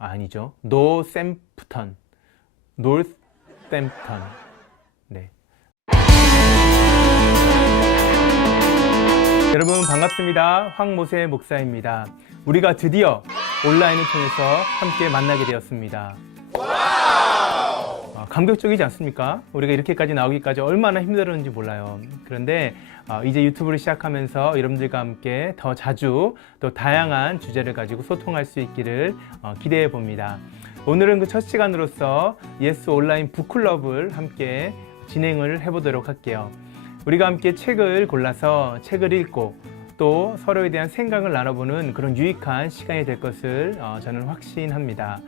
아니죠. 노샘프턴, 노스샘프턴. 네. 여러분 반갑습니다. 황모세 목사입니다. 우리가 드디어 온라인을 통해서 함께 만나게 되었습니다. 감격적이지 않습니까? 우리가 이렇게까지 나오기까지 얼마나 힘들었는지 몰라요. 그런데 이제 유튜브를 시작하면서 여러분들과 함께 더 자주 또 다양한 주제를 가지고 소통할 수 있기를 기대해 봅니다. 오늘은 그 첫 시간으로서 예스 온라인 북클럽을 함께 진행을 해보도록 할게요. 우리가 함께 책을 골라서 책을 읽고 또 서로에 대한 생각을 나눠보는 그런 유익한 시간이 될 것을 저는 확신합니다.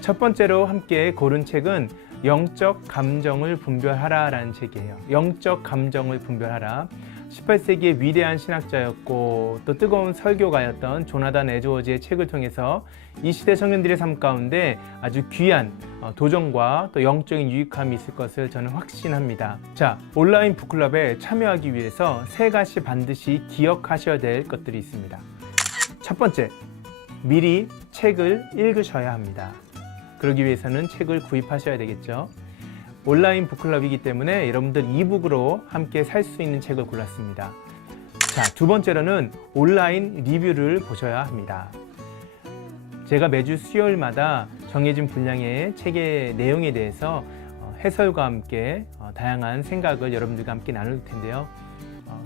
첫 번째로 함께 고른 책은 영적 감정을 분별하라 라는 책이에요. 영적 감정을 분별하라. 18세기의 위대한 신학자였고 또 뜨거운 설교가였던 조나단 에드워즈의 책을 통해서 이 시대 청년들의 삶 가운데 아주 귀한 도전과 또 영적인 유익함이 있을 것을 저는 확신합니다. 자, 온라인 북클럽에 참여하기 위해서 세 가지 반드시 기억하셔야 될 것들이 있습니다. 첫 번째, 미리 책을 읽으셔야 합니다. 그러기 위해서는 책을 구입하셔야 되겠죠. 온라인 북클럽이기 때문에 여러분들 이북으로 함께 살 수 있는 책을 골랐습니다. 자, 두 번째로는 온라인 리뷰를 보셔야 합니다. 제가 매주 수요일마다 정해진 분량의 책의 내용에 대해서 해설과 함께 다양한 생각을 여러분들과 함께 나눌 텐데요.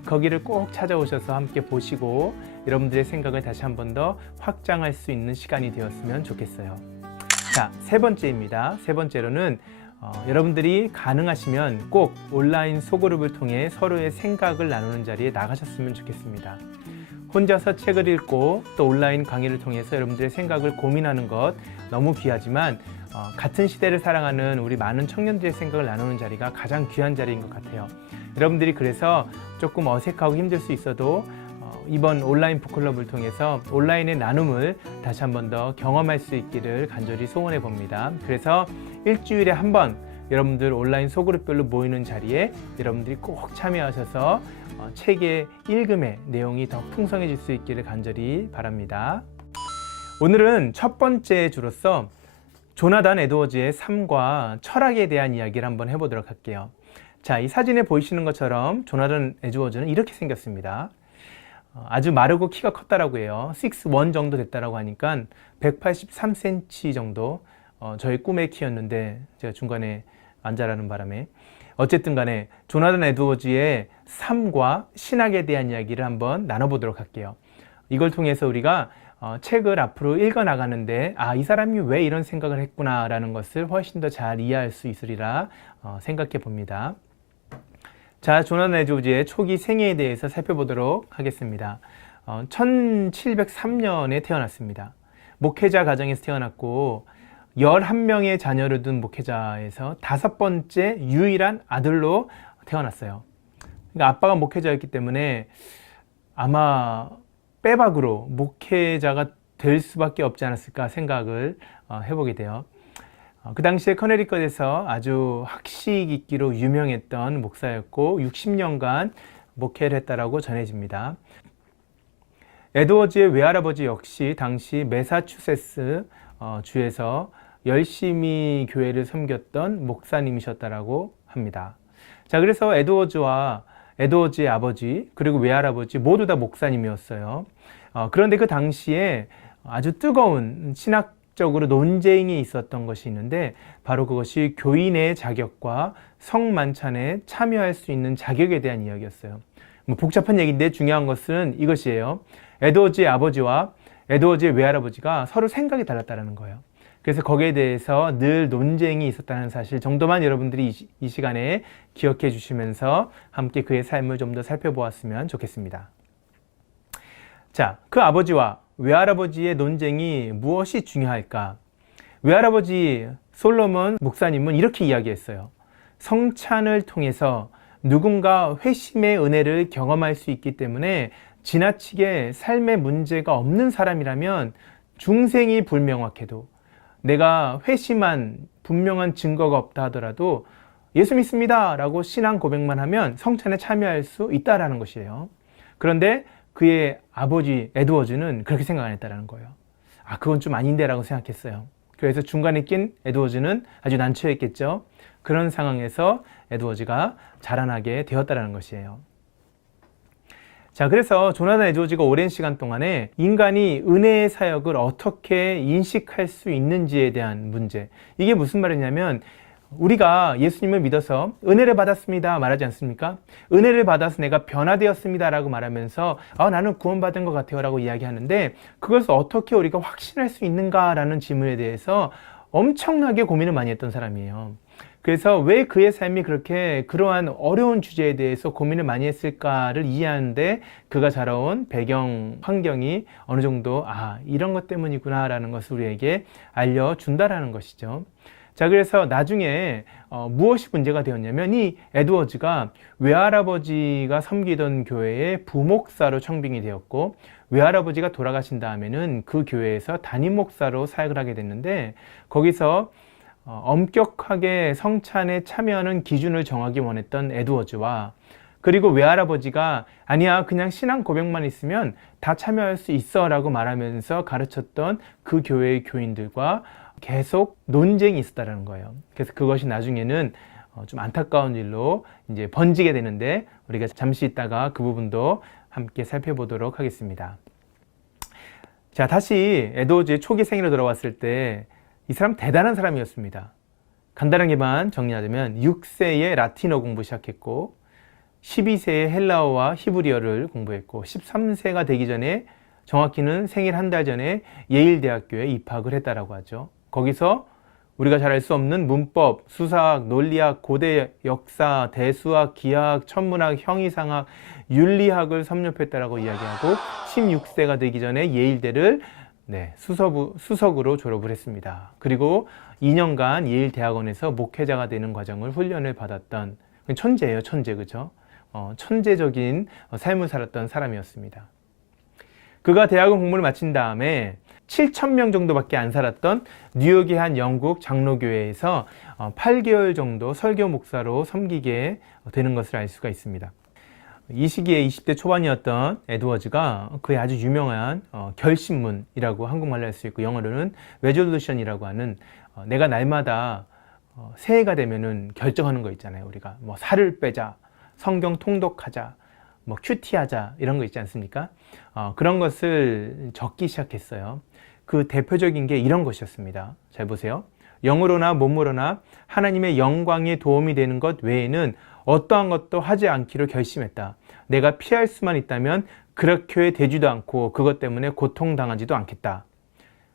거기를 꼭 찾아오셔서 함께 보시고 여러분들의 생각을 다시 한 번 더 확장할 수 있는 시간이 되었으면 좋겠어요. 자, 세 번째입니다. 세 번째로는 여러분들이 가능하시면 꼭 온라인 소그룹을 통해 서로의 생각을 나누는 자리에 나가셨으면 좋겠습니다. 혼자서 책을 읽고 또 온라인 강의를 통해서 여러분들의 생각을 고민하는 것 너무 귀하지만 같은 시대를 사랑하는 우리 많은 청년들의 생각을 나누는 자리가 가장 귀한 자리인 것 같아요. 여러분들이 그래서 조금 어색하고 힘들 수 있어도 이번 온라인 북클럽을 통해서 온라인의 나눔을 다시 한 번 더 경험할 수 있기를 간절히 소원해 봅니다. 그래서 일주일에 한 번 여러분들 온라인 소그룹별로 모이는 자리에 여러분들이 꼭 참여하셔서 책의 읽음의 내용이 더 풍성해질 수 있기를 간절히 바랍니다. 오늘은 첫 번째 주로서 조나단 에드워즈의 삶과 철학에 대한 이야기를 한번 해보도록 할게요. 자, 이 사진에 보이시는 것처럼 조나단 에드워즈는 이렇게 생겼습니다. 아주 마르고 키가 컸다라고 해요. 6'1 정도 됐다라고 하니까 183cm 정도 저의 꿈의 키였는데 제가 중간에 안 자라는 바람에 어쨌든 간에 조나단 에드워즈의 삶과 신학에 대한 이야기를 한번 나눠보도록 할게요. 이걸 통해서 우리가 책을 앞으로 읽어나가는데 이 사람이 왜 이런 생각을 했구나 라는 것을 훨씬 더 잘 이해할 수 있으리라 생각해 봅니다. 자, 조나단 에드워즈의 초기 생애에 대해서 살펴보도록 하겠습니다. 1703년에 태어났습니다. 목회자 가정에서 태어났고 11명의 자녀를 둔 목회자에서 5번째 유일한 아들로 태어났어요. 그러니까 아빠가 목회자였기 때문에 아마 빼박으로 목회자가 될 수밖에 없지 않았을까 생각을 해보게 돼요. 그 당시에 커네리컷에서 아주 학식 있기로 유명했던 목사였고 60년간 목회를 했다라고 전해집니다. 에드워즈의 외할아버지 역시 당시 매사추세츠 주에서 열심히 교회를 섬겼던 목사님이셨다라고 합니다. 자, 그래서 에드워즈의 아버지 그리고 외할아버지 모두 다 목사님이었어요. 그런데 그 당시에 아주 뜨거운 신학적으로 논쟁이 있었던 것이 있는데 바로 그것이 교인의 자격과 성만찬에 참여할 수 있는 자격에 대한 이야기였어요. 뭐 복잡한 얘기인데 중요한 것은 이것이에요. 에드워즈의 아버지와 에드워즈의 외할아버지가 서로 생각이 달랐다는 거예요. 그래서 거기에 대해서 늘 논쟁이 있었다는 사실 정도만 여러분들이 이 시간에 기억해 주시면서 함께 그의 삶을 좀 더 살펴보았으면 좋겠습니다. 자, 그 아버지와 외할아버지의 논쟁이 무엇이 중요할까? 외할아버지 솔로몬 목사님은 이렇게 이야기했어요. 성찬을 통해서 누군가 회심의 은혜를 경험할 수 있기 때문에 지나치게 삶의 문제가 없는 사람이라면 중생이 불명확해도 내가 회심한 분명한 증거가 없다 하더라도 예수 믿습니다 라고 신앙 고백만 하면 성찬에 참여할 수 있다라는 것이에요. 그런데 그의 아버지 에드워즈는 그렇게 생각 안 했다는 거예요. 그건 좀 아닌데 라고 생각했어요. 그래서 중간에 낀 에드워즈는 아주 난처했겠죠. 그런 상황에서 에드워즈가 자라나게 되었다는 것이에요. 자, 그래서 조나단 에드워즈가 오랜 시간 동안에 인간이 은혜의 사역을 어떻게 인식할 수 있는지에 대한 문제, 이게 무슨 말이냐면 우리가 예수님을 믿어서 은혜를 받았습니다 말하지 않습니까? 은혜를 받아서 내가 변화되었습니다 라고 말하면서 나는 구원받은 것 같아요 라고 이야기하는데, 그것을 어떻게 우리가 확신할 수 있는가 라는 질문에 대해서 엄청나게 고민을 많이 했던 사람이에요. 그래서 왜 그의 삶이 그렇게 그러한 어려운 주제에 대해서 고민을 많이 했을까를 이해하는데 그가 자라온 배경 환경이 어느 정도 이런 것 때문이구나 라는 것을 우리에게 알려준다라는 것이죠. 자, 그래서 나중에 무엇이 문제가 되었냐면 이 에드워즈가 외할아버지가 섬기던 교회의 부목사로 청빙이 되었고, 외할아버지가 돌아가신 다음에는 그 교회에서 담임 목사로 사역을 하게 됐는데, 거기서 엄격하게 성찬에 참여하는 기준을 정하기 원했던 에드워즈와, 그리고 외할아버지가 아니야 그냥 신앙 고백만 있으면 다 참여할 수 있어 라고 말하면서 가르쳤던 그 교회의 교인들과 계속 논쟁이 있었다는 거예요. 그래서 그것이 나중에는 좀 안타까운 일로 이제 번지게 되는데, 우리가 잠시 있다가 그 부분도 함께 살펴보도록 하겠습니다. 자, 다시 에드워즈의 초기 생애로 돌아왔을 때 이 사람 대단한 사람이었습니다. 간단하게만 정리하자면 6세에 라틴어 공부 시작했고, 12세에 헬라어와 히브리어를 공부했고, 13세가 되기 전에, 정확히는 생일 한 달 전에 예일 대학교에 입학을 했다라고 하죠. 거기서 우리가 잘 알 수 없는 문법, 수사학, 논리학, 고대 역사, 대수학, 기하학, 천문학, 형이상학, 윤리학을 섭렵했다라고 이야기하고, 16세가 되기 전에 예일대를 수석으로 졸업을 했습니다. 그리고 2년간 예일 대학원에서 목회자가 되는 과정을 훈련을 받았던 천재예요, 천재. 그죠? 천재적인 삶을 살았던 사람이었습니다. 그가 대학원 공부를 마친 다음에 7,000명 정도밖에 안 살았던 뉴욕의 한 영국 장로교회에서 8개월 정도 설교 목사로 섬기게 되는 것을 알 수가 있습니다. 이 시기에 20대 초반이었던 에드워즈가 그의 아주 유명한 결심문이라고 한국말로 할 수 있고, 영어로는 레졸루션이라고 하는, 내가 날마다 새해가 되면은 결정하는 거 있잖아요. 우리가 뭐 살을 빼자, 성경 통독하자, 뭐 큐티하자, 이런 거 있지 않습니까? 그런 것을 적기 시작했어요. 그 대표적인 게 이런 것이었습니다. 잘 보세요. 영으로나 몸으로나 하나님의 영광에 도움이 되는 것 외에는 어떠한 것도 하지 않기로 결심했다. 내가 피할 수만 있다면 그렇게 되지도 않고 그것 때문에 고통당하지도 않겠다.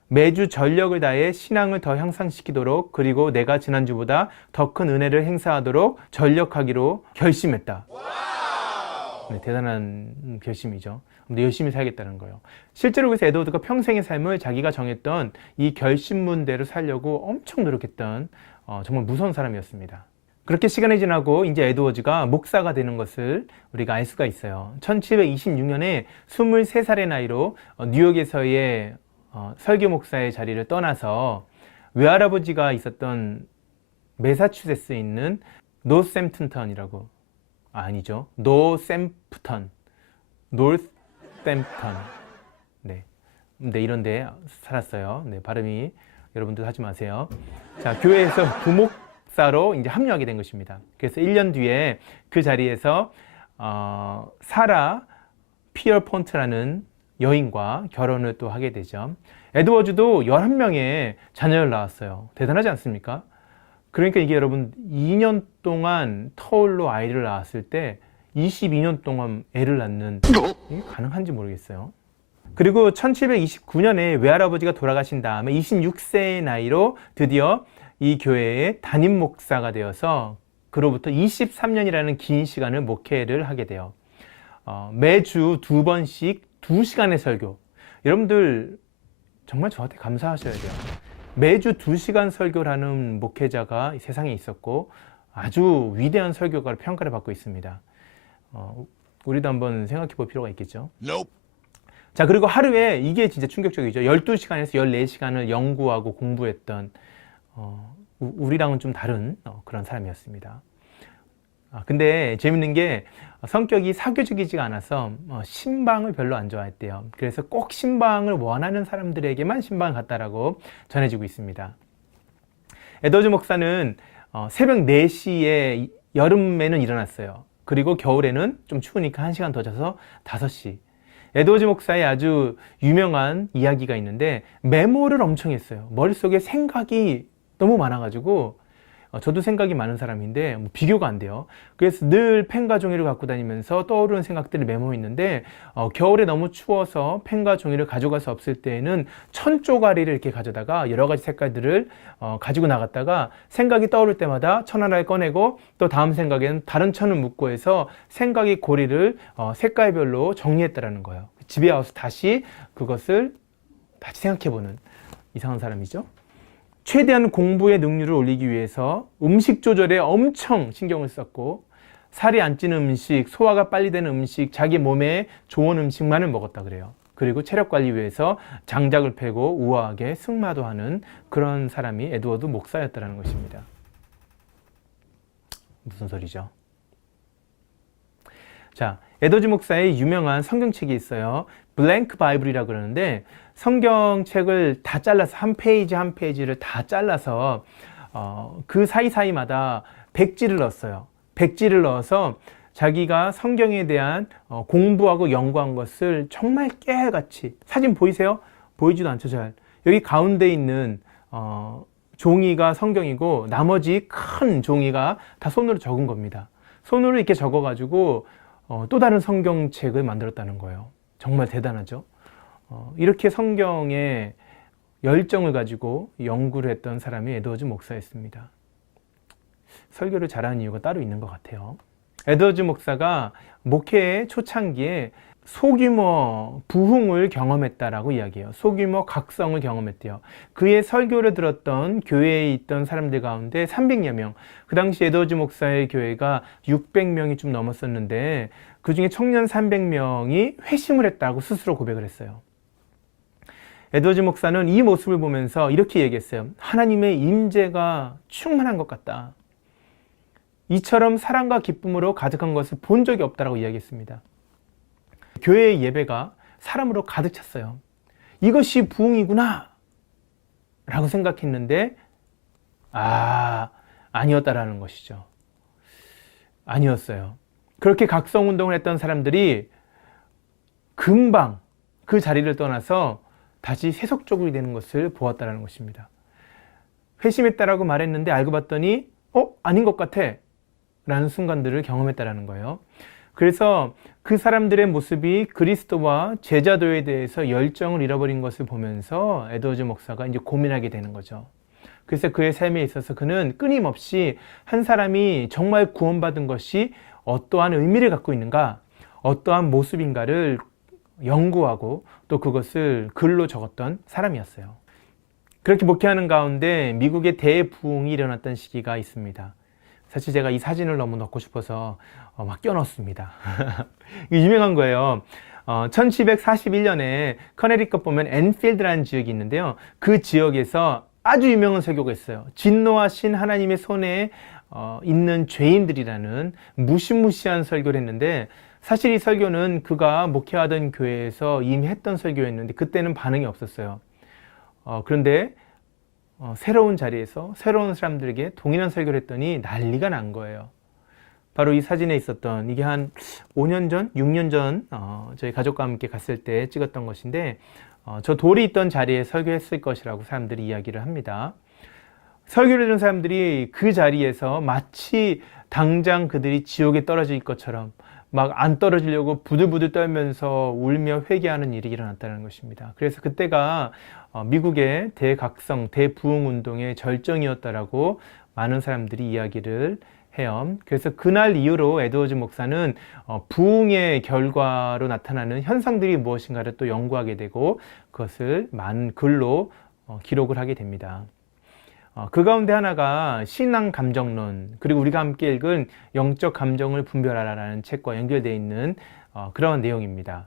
매주 전력을 다해 신앙을 더 향상시키도록, 그리고 내가 지난주보다 더 큰 은혜를 행사하도록 전력하기로 결심했다. 대단한 결심이죠. 근데 열심히 살겠다는 거예요. 실제로 그래서 에드워드가 평생의 삶을 자기가 정했던 이 결심문대로 살려고 엄청 노력했던 정말 무서운 사람이었습니다. 그렇게 시간이 지나고 이제 에드워즈가 목사가 되는 것을 우리가 알 수가 있어요. 1726년에 23살의 나이로 뉴욕에서의 설교 목사의 자리를 떠나서 외할아버지가 있었던 매사추세츠에 있는 노샘프턴이라고, 아니죠, 노샘프턴, 노샘프턴, 이런 데 살았어요. 발음이 여러분들 하지 마세요. 자, 교회에서 부목사로 이제 합류하게 된 것입니다. 그래서 1년 뒤에 그 자리에서 사라 피어폰트라는 여인과 결혼을 또 하게 되죠. 에드워즈도 11명의 자녀를 낳았어요. 대단하지 않습니까? 그러니까 이게 여러분 2년 동안 터울로 아이를 낳았을 때 22년 동안 애를 낳는, 이게 가능한지 모르겠어요. 그리고 1729년에 외할아버지가 돌아가신 다음에 26세의 나이로 드디어 이 교회의 담임 목사가 되어서 그로부터 23년이라는 긴 시간을 목회를 하게 돼요. 매주 2번씩 2시간의 설교. 여러분들 정말 저한테 감사하셔야 돼요. 매주 2시간 설교라는 목회자가 세상에 있었고 아주 위대한 설교가로 평가를 받고 있습니다. 우리도 한번 생각해 볼 필요가 있겠죠. Nope. 자, 그리고 하루에, 이게 진짜 충격적이죠, 12시간에서 14시간을 연구하고 공부했던 우리랑은 좀 다른 그런 사람이었습니다. 근데 재밌는 게 성격이 사교적이지가 않아서 신방을 별로 안 좋아했대요. 그래서 꼭 신방을 원하는 사람들에게만 신방을 갔다라고 전해지고 있습니다. 에드워즈 목사는 새벽 4시에 여름에는 일어났어요. 그리고 겨울에는 좀 추우니까 1시간 더 자서 5시. 에드워즈 목사의 아주 유명한 이야기가 있는데 메모를 엄청 했어요. 머릿속에 생각이 너무 많아가지고 저도 생각이 많은 사람인데 비교가 안 돼요. 그래서 늘 펜과 종이를 갖고 다니면서 떠오르는 생각들을 메모했는데 겨울에 너무 추워서 펜과 종이를 가져갈 수 없을 때에는 천 쪼가리를 이렇게 가져다가 여러 가지 색깔들을 가지고 나갔다가 생각이 떠오를 때마다 천 하나를 꺼내고 또 다음 생각에는 다른 천을 묶고 해서 생각의 고리를 색깔별로 정리했다라는 거예요. 집에 와서 다시 그것을 다시 생각해보는 이상한 사람이죠. 최대한 공부의 능률을 올리기 위해서 음식 조절에 엄청 신경을 썼고 살이 안 찌는 음식, 소화가 빨리 되는 음식, 자기 몸에 좋은 음식만을 먹었다 그래요. 그리고 체력 관리 위해서 장작을 패고 우아하게 승마도 하는 그런 사람이 에드워드 목사였다는 것입니다. 무슨 소리죠? 자, 에드워즈 목사의 유명한 성경책이 있어요. 블랭크 바이블이라고 그러는데 성경책을 다 잘라서 한 페이지 한 페이지를 다 잘라서 그 사이사이마다 백지를 넣었어요. 백지를 넣어서 자기가 성경에 대한 공부하고 연구한 것을 정말 깨알같이, 사진 보이세요? 보이지도 않죠, 잘. 여기 가운데 있는 종이가 성경이고 나머지 큰 종이가 다 손으로 적은 겁니다. 손으로 이렇게 적어가지고 또 다른 성경책을 만들었다는 거예요. 정말 대단하죠. 이렇게 성경에 열정을 가지고 연구를 했던 사람이 에드워즈 목사였습니다. 설교를 잘하는 이유가 따로 있는 것 같아요. 에드워즈 목사가 목회의 초창기에 소규모 부흥을 경험했다라고 이야기해요. 소규모 각성을 경험했대요. 그의 설교를 들었던 교회에 있던 사람들 가운데 300여 명, 그 당시 에드워즈 목사의 교회가 600명이 좀 넘었었는데 그 중에 청년 300명이 회심을 했다고 스스로 고백을 했어요. 에드워즈 목사는 이 모습을 보면서 이렇게 얘기했어요. 하나님의 임재가 충만한 것 같다. 이처럼 사랑과 기쁨으로 가득한 것을 본 적이 없다라고 이야기했습니다. 교회의 예배가 사람으로 가득 찼어요. 이것이 부흥이구나 라고 생각했는데 아니었다라는 것이죠. 아니었어요. 그렇게 각성운동을 했던 사람들이 금방 그 자리를 떠나서 다시 세속적으로 되는 것을 보았다는 것입니다. 회심했다라고 말했는데 알고 봤더니 아닌 것 같아 라는 순간들을 경험했다라는 거예요. 그래서 그 사람들의 모습이 그리스도와 제자도에 대해서 열정을 잃어버린 것을 보면서 에드워즈 목사가 이제 고민하게 되는 거죠. 그래서 그의 삶에 있어서 그는 끊임없이 한 사람이 정말 구원받은 것이 어떠한 의미를 갖고 있는가, 어떠한 모습인가를 연구하고 또 그것을 글로 적었던 사람이었어요. 그렇게 목회하는 가운데 미국의 대부흥이 일어났던 시기가 있습니다. 사실 제가 이 사진을 너무 넣고 싶어서 막 껴넣었습니다. 유명한 거예요. 1741년에 커네리컷 보면 앤필드라는 지역이 있는데요. 그 지역에서 아주 유명한 설교가 있어요. 진노하신 하나님의 손에 있는 죄인들이라는 무시무시한 설교를 했는데 사실 이 설교는 그가 목회하던 교회에서 이미 했던 설교였는데 그때는 반응이 없었어요. 그런데 새로운 자리에서 새로운 사람들에게 동일한 설교를 했더니 난리가 난 거예요. 바로 이 사진에 있었던, 이게 한 5년 전, 6년 전 저희 가족과 함께 갔을 때 찍었던 것인데 저 돌이 있던 자리에 설교했을 것이라고 사람들이 이야기를 합니다. 설교를 들은 사람들이 그 자리에서 마치 당장 그들이 지옥에 떨어질 것처럼 막 안 떨어지려고 부들부들 떨면서 울며 회개하는 일이 일어났다는 것입니다. 그래서 그때가 미국의 대각성, 대부흥 운동의 절정이었다라고 많은 사람들이 이야기를 해요. 그래서 그날 이후로 에드워즈 목사는 부흥의 결과로 나타나는 현상들이 무엇인가를 또 연구하게 되고 그것을 많은 글로 기록을 하게 됩니다. 그 가운데 하나가 신앙 감정론, 그리고 우리가 함께 읽은 영적 감정을 분별하라라는 책과 연결되어 있는 그런 내용입니다.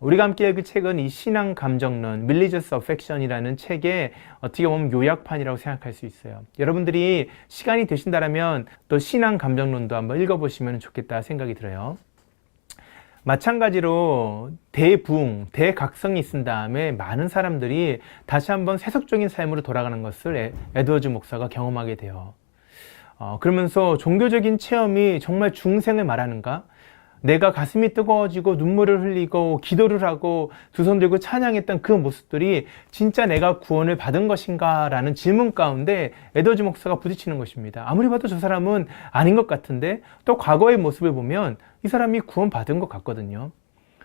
우리가 함께 읽을 책은 이 신앙 감정론, Religious Affection이라는 책의 어떻게 보면 요약판이라고 생각할 수 있어요. 여러분들이 시간이 되신다면 또 신앙 감정론도 한번 읽어보시면 좋겠다 생각이 들어요. 마찬가지로 대부흥, 대각성이 있은 다음에 많은 사람들이 다시 한번 세속적인 삶으로 돌아가는 것을 에드워즈 목사가 경험하게 돼요. 그러면서 종교적인 체험이 정말 중생을 말하는가? 내가 가슴이 뜨거워지고 눈물을 흘리고 기도를 하고 두 손 들고 찬양했던 그 모습들이 진짜 내가 구원을 받은 것인가? 라는 질문 가운데 에드워즈 목사가 부딪히는 것입니다. 아무리 봐도 저 사람은 아닌 것 같은데 또 과거의 모습을 보면 이 사람이 구원 받은 것 같거든요.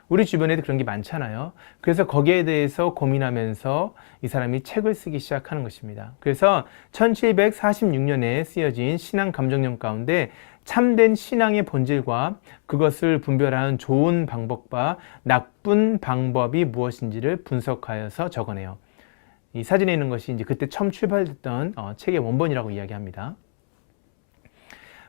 우리 주변에도 그런 게 많잖아요. 그래서 거기에 대해서 고민하면서 이 사람이 책을 쓰기 시작하는 것입니다. 그래서 1746년에 쓰여진 신앙 감정론 가운데 참된 신앙의 본질과 그것을 분별하는 좋은 방법과 나쁜 방법이 무엇인지를 분석하여서 적어내요. 이 사진에 있는 것이 이제 그때 처음 출발됐던 책의 원본이라고 이야기합니다.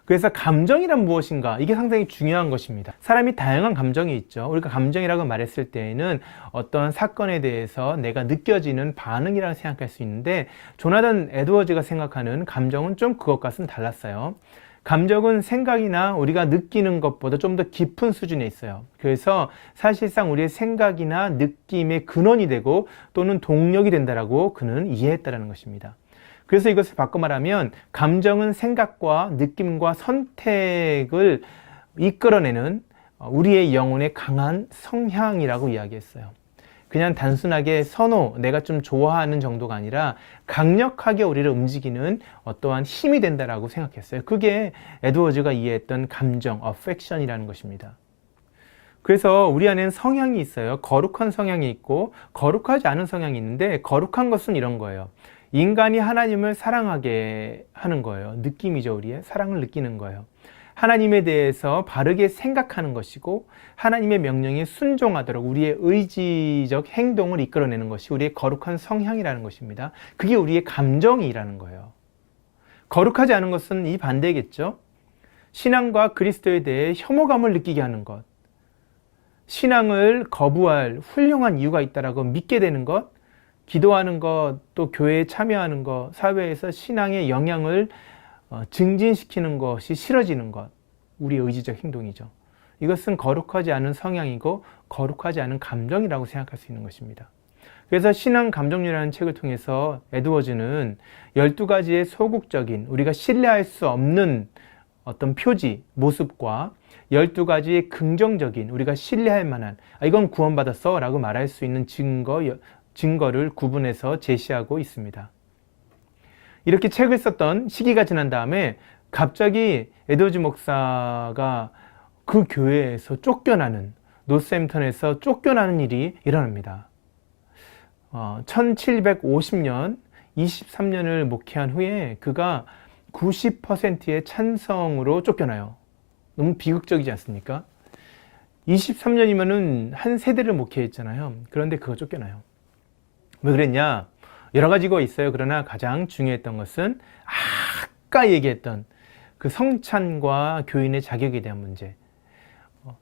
그래서 감정이란 무엇인가? 이게 상당히 중요한 것입니다. 사람이 다양한 감정이 있죠. 우리가 감정이라고 말했을 때에는 어떤 사건에 대해서 내가 느껴지는 반응이라고 생각할 수 있는데 조나단 에드워즈가 생각하는 감정은 좀 그것과는 달랐어요. 감정은 생각이나 우리가 느끼는 것보다 좀 더 깊은 수준에 있어요. 그래서 사실상 우리의 생각이나 느낌의 근원이 되고 또는 동력이 된다라고 그는 이해했다는 것입니다. 그래서 이것을 바꿔 말하면 감정은 생각과 느낌과 선택을 이끌어내는 우리의 영혼의 강한 성향이라고 이야기했어요. 그냥 단순하게 선호, 내가 좀 좋아하는 정도가 아니라 강력하게 우리를 움직이는 어떠한 힘이 된다라고 생각했어요. 그게 에드워즈가 이해했던 감정, affection이라는 것입니다. 그래서 우리 안에는 성향이 있어요. 거룩한 성향이 있고 거룩하지 않은 성향이 있는데 거룩한 것은 이런 거예요. 인간이 하나님을 사랑하게 하는 거예요. 느낌이죠. 우리의 사랑을 느끼는 거예요. 하나님에 대해서 바르게 생각하는 것이고 하나님의 명령에 순종하도록 우리의 의지적 행동을 이끌어내는 것이 우리의 거룩한 성향이라는 것입니다. 그게 우리의 감정이라는 거예요. 거룩하지 않은 것은 이 반대겠죠. 신앙과 그리스도에 대해 혐오감을 느끼게 하는 것, 신앙을 거부할 훌륭한 이유가 있다라고 믿게 되는 것, 기도하는 것, 또 교회에 참여하는 것, 사회에서 신앙의 영향을 증진시키는 것이 싫어지는 것, 우리의 의지적 행동이죠. 이것은 거룩하지 않은 성향이고 거룩하지 않은 감정이라고 생각할 수 있는 것입니다. 그래서 신앙 감정론이라는 책을 통해서 에드워즈는 12가지의 소극적인, 우리가 신뢰할 수 없는 어떤 표지, 모습과 12가지의 긍정적인, 우리가 신뢰할 만한, 이건 구원받았어 라고 말할 수 있는 증거를 구분해서 제시하고 있습니다. 이렇게 책을 썼던 시기가 지난 다음에 갑자기 에드워즈 목사가 그 교회에서 쫓겨나는, 노스햄턴에서 쫓겨나는 일이 일어납니다. 1750년 23년을 목회한 후에 그가 90%의 찬성으로 쫓겨나요. 너무 비극적이지 않습니까? 23년이면은 한 세대를 목회했잖아요. 그런데 그거 쫓겨나요. 왜 그랬냐? 여러 가지가 있어요. 그러나 가장 중요했던 것은 아까 얘기했던 그 성찬과 교인의 자격에 대한 문제.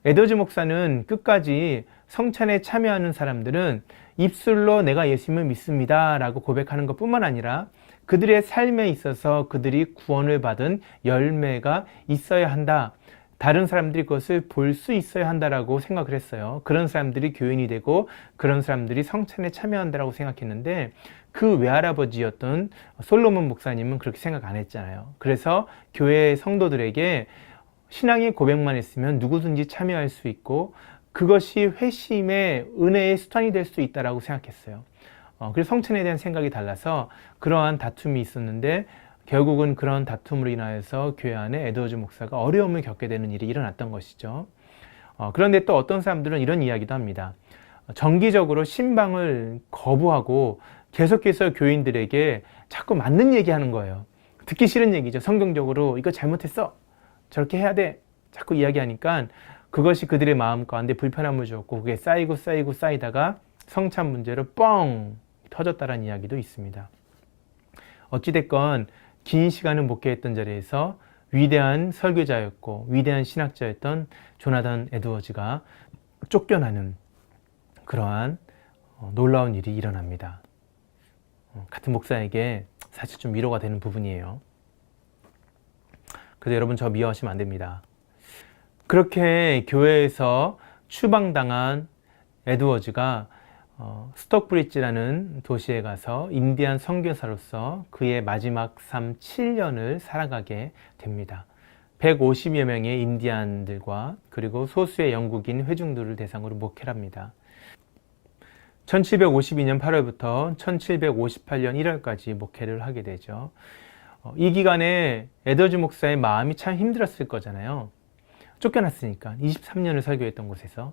에드워즈 목사는 끝까지 성찬에 참여하는 사람들은 입술로 내가 예수님을 믿습니다 라고 고백하는 것뿐만 아니라 그들의 삶에 있어서 그들이 구원을 받은 열매가 있어야 한다. 다른 사람들이 그것을 볼 수 있어야 한다라고 생각을 했어요. 그런 사람들이 교인이 되고 그런 사람들이 성찬에 참여한다라고 생각했는데 그 외할아버지였던 솔로몬 목사님은 그렇게 생각 안 했잖아요. 그래서 교회 성도들에게 신앙의 고백만 했으면 누구든지 참여할 수 있고 그것이 회심의 은혜의 수단이 될 수 있다라고 생각했어요. 그래서 성찬에 대한 생각이 달라서 그러한 다툼이 있었는데 결국은 그런 다툼으로 인하여서 교회 안에 에드워즈 목사가 어려움을 겪게 되는 일이 일어났던 것이죠. 그런데 또 어떤 사람들은 이런 이야기도 합니다. 정기적으로 신방을 거부하고 계속해서 교인들에게 자꾸 맞는 얘기하는 거예요. 듣기 싫은 얘기죠. 성경적으로 이거 잘못했어. 저렇게 해야 돼. 자꾸 이야기하니까 그것이 그들의 마음 가운데 불편함을 줬고 그게 쌓이고 쌓이다가 성찬 문제로 뻥 터졌다는 이야기도 있습니다. 어찌됐건 긴 시간을 목회했던 자리에서 위대한 설교자였고 위대한 신학자였던 조나단 에드워즈가 쫓겨나는 그러한 놀라운 일이 일어납니다. 같은 목사에게 사실 좀 위로가 되는 부분이에요. 그래서 여러분 저 미워하시면 안 됩니다. 그렇게 교회에서 추방당한 에드워즈가 스톡브리지라는 도시에 가서 인디안 선교사로서 그의 마지막 삶 7년을 살아가게 됩니다. 150여 명의 인디안들과 그리고 소수의 영국인 회중들을 대상으로 목회를 합니다. 1752년 8월부터 1758년 1월까지 목회를 하게 되죠. 이 기간에 에드워즈 목사의 마음이 참 힘들었을 거잖아요. 쫓겨났으니까 23년을 설교했던 곳에서.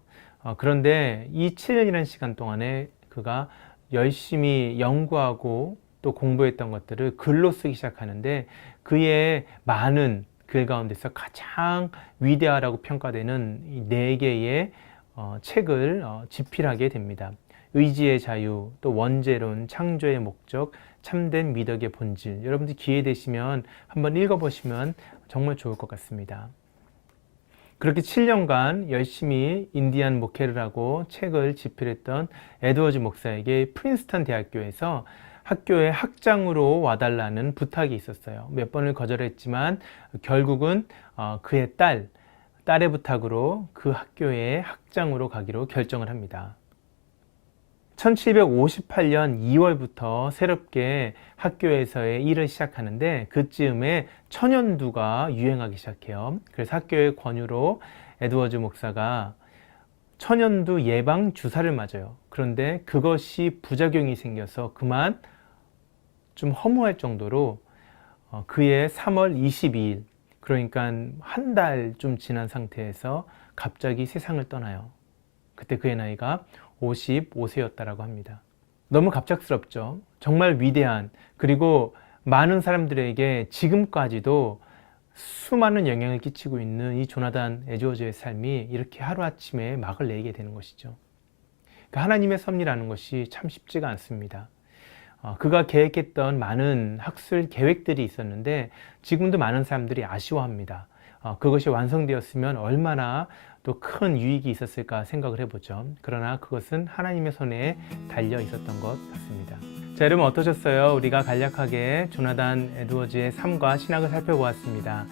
그런데 이 7년이라는 시간 동안에 그가 열심히 연구하고 또 공부했던 것들을 글로 쓰기 시작하는데 그의 많은 글 가운데서 가장 위대하다고 평가되는 이 4개의 책을 집필하게 됩니다. 의지의 자유, 또 원죄론, 창조의 목적, 참된 미덕의 본질. 여러분들 기회 되시면 한번 읽어보시면 정말 좋을 것 같습니다. 그렇게 7년간 열심히 인디안 목회를 하고 책을 집필했던 에드워즈 목사에게 프린스턴 대학교에서 학교에 학장으로 와달라는 부탁이 있었어요. 몇 번을 거절했지만 결국은 그의 딸의 부탁으로 그 학교에 학장으로 가기로 결정을 합니다. 1758년 2월부터 새롭게 학교에서의 일을 시작하는데 그쯤에 천연두가 유행하기 시작해요. 그래서 학교의 권유로 에드워즈 목사가 천연두 예방 주사를 맞아요. 그런데 그것이 부작용이 생겨서 그만 좀 허무할 정도로 그해 3월 22일, 그러니까 한 달 좀 지난 상태에서 갑자기 세상을 떠나요. 그때 그의 나이가 55세였다라고 합니다. 너무 갑작스럽죠. 정말 위대한, 그리고 많은 사람들에게 지금까지도 수많은 영향을 끼치고 있는 이 조나단 에드워즈의 삶이 이렇게 하루아침에 막을 내게 되는 것이죠. 하나님의 섭리라는 것이 참 쉽지가 않습니다. 그가 계획했던 많은 학술 계획들이 있었는데 지금도 많은 사람들이 아쉬워합니다. 그것이 완성되었으면 얼마나 또 큰 유익이 있었을까 생각을 해보죠. 그러나 그것은 하나님의 손에 달려 있었던 것 같습니다. 자, 여러분 어떠셨어요? 우리가 간략하게 조나단 에드워즈의 삶과 신학을 살펴보았습니다.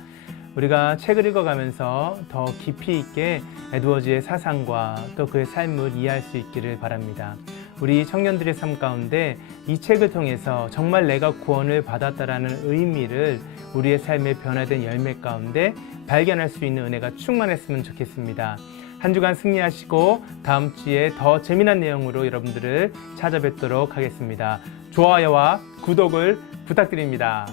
우리가 책을 읽어가면서 더 깊이 있게 에드워즈의 사상과 또 그의 삶을 이해할 수 있기를 바랍니다. 우리 청년들의 삶 가운데 이 책을 통해서 정말 내가 구원을 받았다라는 의미를 우리의 삶의 변화된 열매 가운데 발견할 수 있는 은혜가 충만했으면 좋겠습니다. 한 주간 승리하시고 다음 주에 더 재미난 내용으로 여러분들을 찾아뵙도록 하겠습니다. 좋아요와 구독을 부탁드립니다.